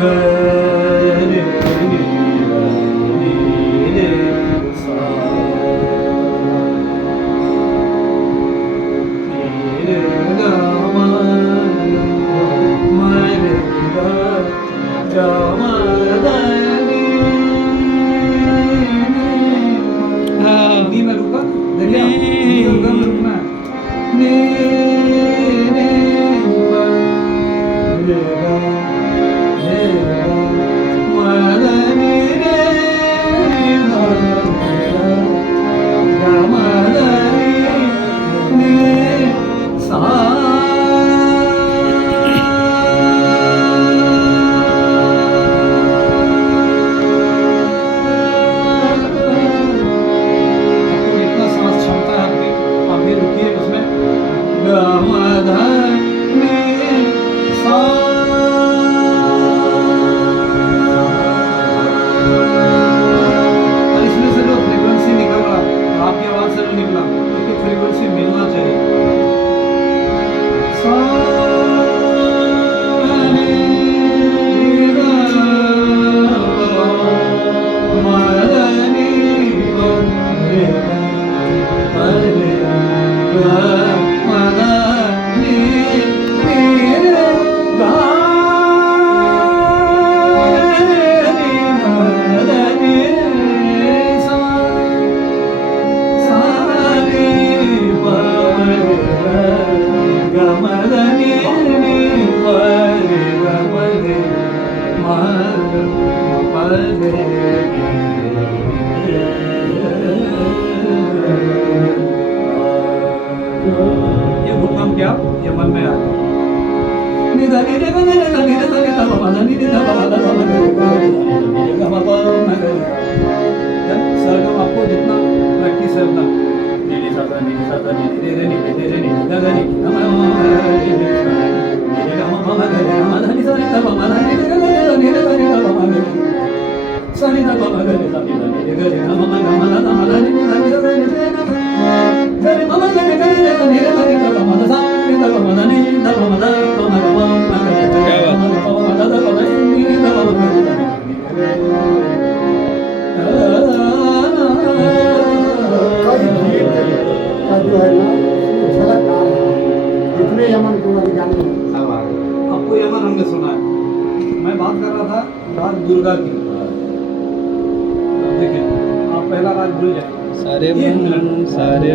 ये गुणगान क्या ये मन में आ सरगम आपको जितना प्रैक्टिस है उतना जितने यमन को जाने आपको यमन हमने सुना है। मैं बात कर रहा था राग दुर्गा की। देखिए आप पहला राग भूल जाए सारे सारे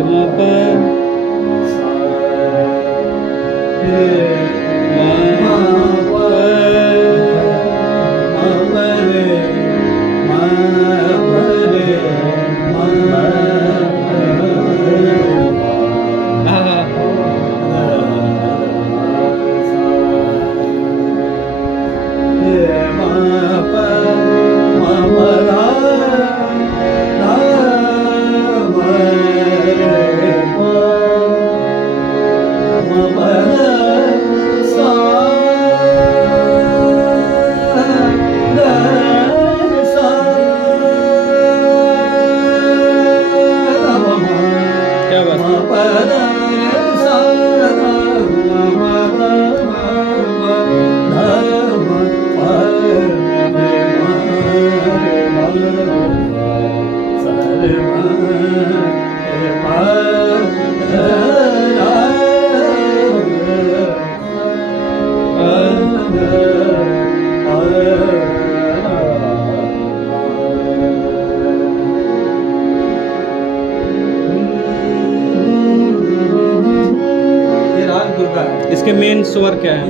इसके मेन स्वर क्या है?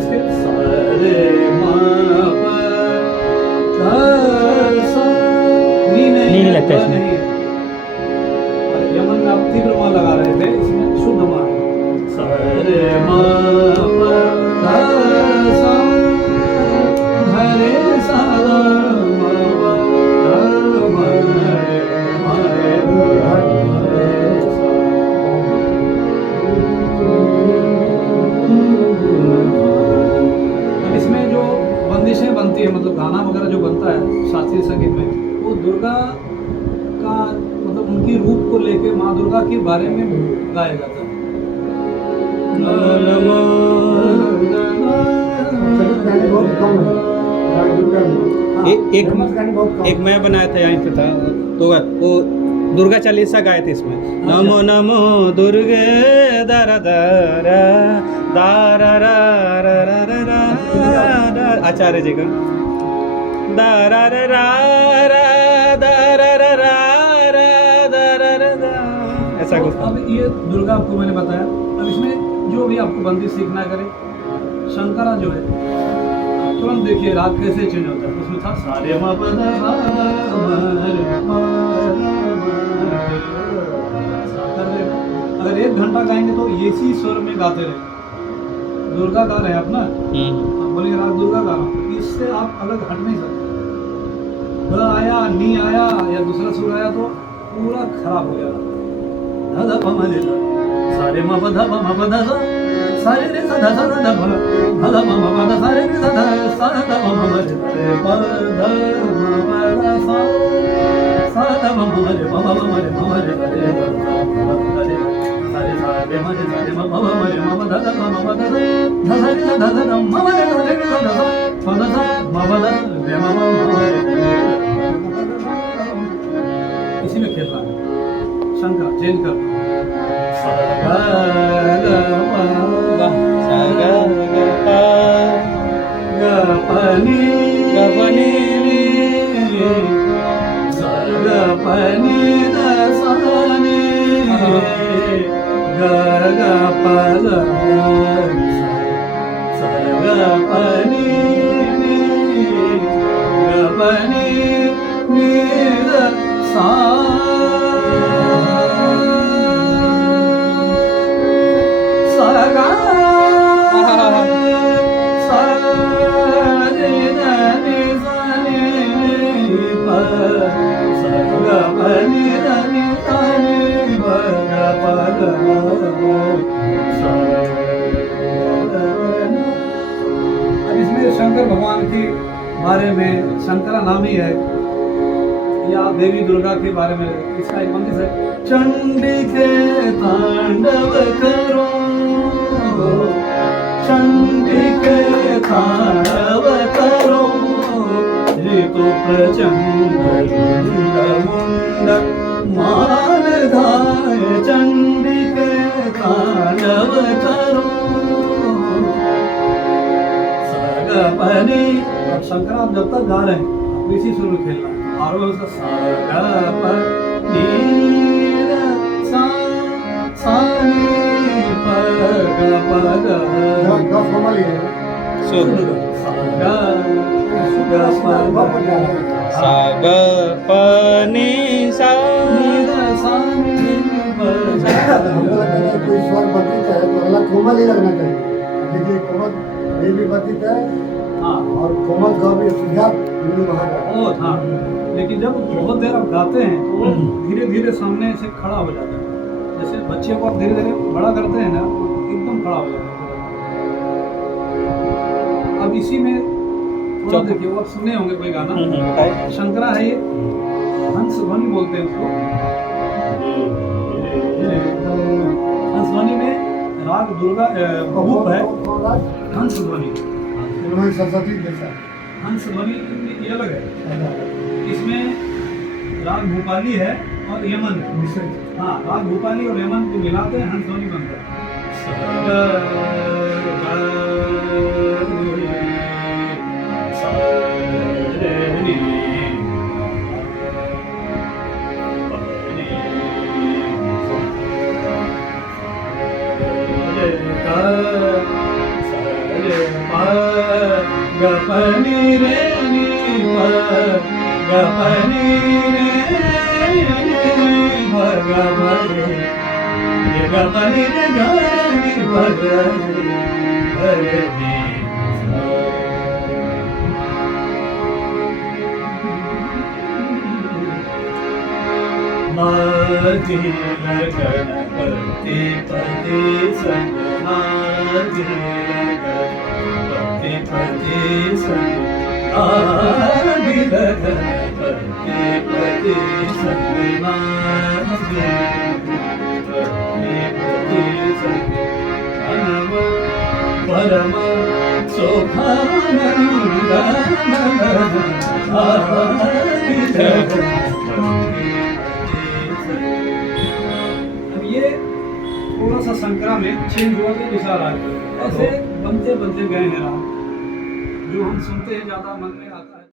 नील लगता है इसमें। यमन में आप तीव्र माँ लगा रहे थे, इसमें शुद्ध माँ है। सरे बंदिशें बनती है, मतलब गाना वगैरह जो बनता है शास्त्रीय संगीत में, वो दुर्गा का मतलब उनकी रूप को लेके माँ दुर्गा के बारे में गाया जाता है। बहुत कम है दुर्गा में। हाँ, एक फेमस गाने बहुत कम एक मैं बनाया था यहीं पे था, तो वो दुर्गा चालीसा गाए थे इसमें। नमो नमो दुर्गे दरा दरा दारा रा रा रा रा रा, आचार्य जी का दारा रा रा रा दारा रा रा रा दारा रा रा, ऐसा कुछ तो था। अब ये दुर्गा आपको मैंने बताया। अब इसमें जो भी आपको बंदी सीखना करे, शंकरा जो है तुरंत देखिए राग कैसे चेंज होता है। उसमें था सारे मा पा धा पा मा सा कर रहे हैं। अगर 1 घंटा गाएंगे तो इसी स्वर में गाते रहे। दुर्गा गा रहे हैं आप ना, आप बोलेंगे राग दुर्गा गा रहा हूँ, इससे आप अलग हट नहीं सकते। ग आया नी आया या दूसरा सुर आया तो पूरा खराब हो जाएगा। धा धा पा मा रे धा, सारे मा पा धा पा मा पा धा सा, सारे रे सा धा सा धा धा धा धा मा मा पा धा सारे रे सा धा सा धा मा मा रे रे पा धा मा पा धा सा सा धा मा मा रे पा मा मा रे मा मा रे रे सा सारे सारे मा रे सारे मा मा मा रे मा मा धा धा मा मा धा धा सा रे धा धा धा मा मा रे रे रे सा धा सा सा धा सा मा मा धा रे मा मा मा रे। इसी में खेलना है शंकर चेंज कर सा गा गा पा सा गा गा पा गा पा नी गा पा नी नी सा गा पा नी धा सा नी गा गा पा धा सा गा पा नी नी गा पा नी नी धा सा सा गा सा रे धा नी सा नी पा सा गा पा नी धा नी सा नी पा गा पा धा सा गा नी। अब इसमें शंकर भगवान के बारे में, शंकरा नाम ही है या देवी दुर्गा के बारे में इसका एक मंदिर है। चंडी के तांडव करो, चंडी के तांडव करो, ऋतु प्रचंड मुंड मुंड मान धाय, चंडी के तांडव करो सगपनी। अब शंकर आप जब तक गा रहे हैं आप इसी सुर में खेलना है। और वो उसका सगपनी सा सा नी प ग प ग गा फॉर्मल है सुर सा ग ग प ग सा ग प नी सा नी द सा नी प हमको लगता है कोई स्वर बदलित है तो अगला कोमल ही लगना चाहिए। देखिए कोमल ये भी बदलित है हाँ और कोमल का भी सीधा वहाँ का वो था। लेकिन जब बहुत देर आप गाते हैं तो वो धीरे धीरे सामने से खड़ा हो जाता है। जैसे बच्चे को आप धीरे धीरे बड़ा करते हैं ना तो एकदम खड़ा हो जाता है। अब इसी में थोड़ा देखिए, वो आप सुने होंगे कोई गाना बताइए। शंकरा है ये, हंस ध्वनि बोलते हैं उसको। हंस ध्वनि में राग दुर्गा रूप है हंस ध्वनि। उन्होंने सरस्वती जैसा हंस ध्वनि ये अलग है। इसमें राग भूपाली है और यमन है। हाँ, राग भूपाली और यमन को मिलाते हैं हंस ध्वनि बनता है। गपनी रे नी प गपनी रे प गपनी रे गपनी रे गनी प रे नी माधी गणपति पति संग माधी गणपति पति संग आदि गणपति पति संग माधी गणपति संग अनम परम सुखानंद अब ये थोड़ा सा संकरा में चेंज हुआ तो विचार आ गया, ऐसे बनते बनते गए हैं राग। जो हम सुनते हैं ज्यादा मन में आता है।